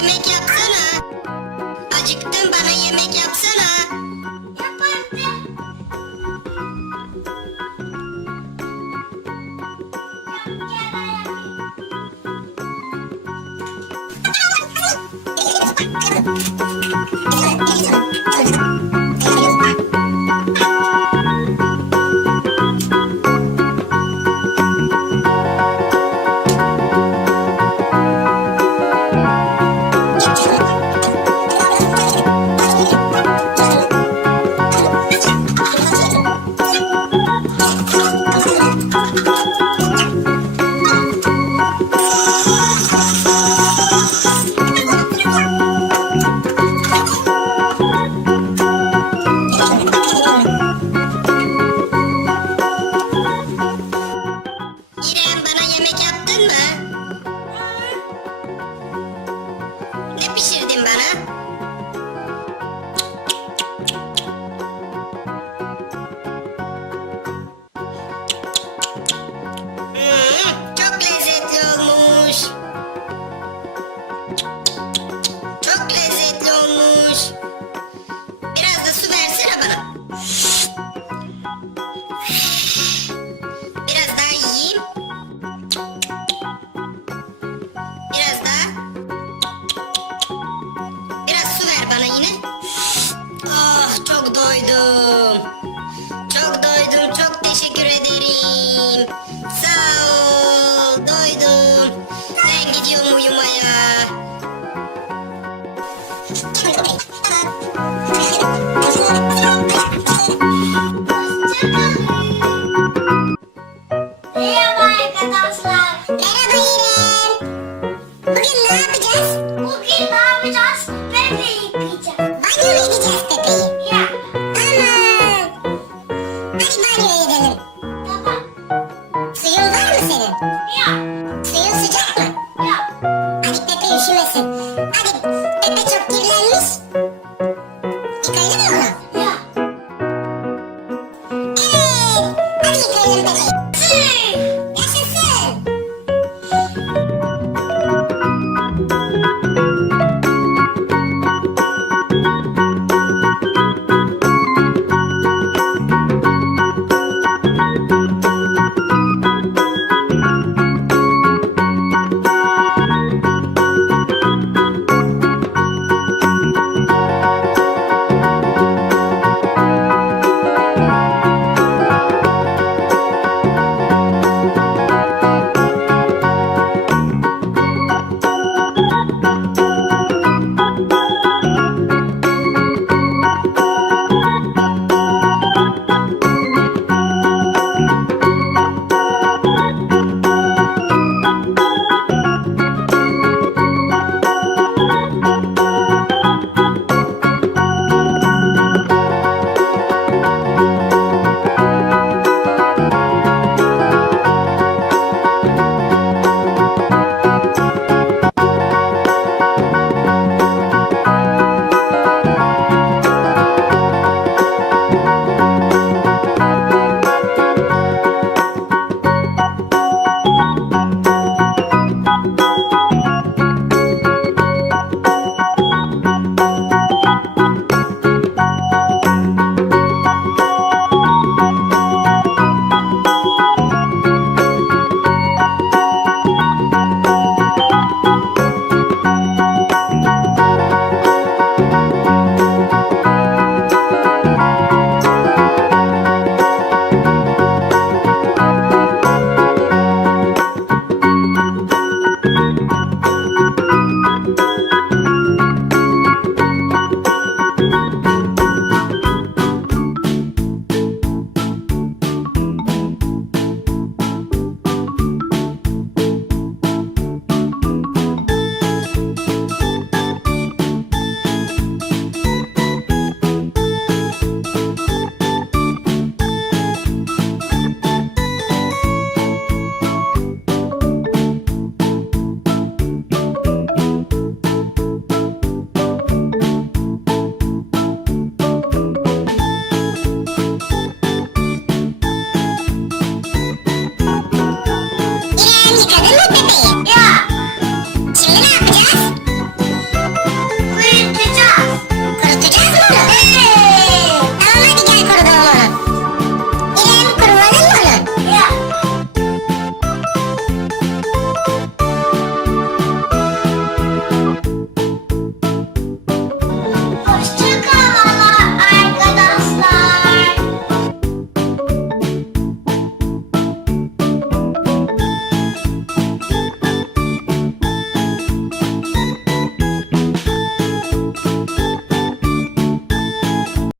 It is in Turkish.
yemek yapsana. Acıktım bana yemek yapsana. Yap anne. Yap. Yeah.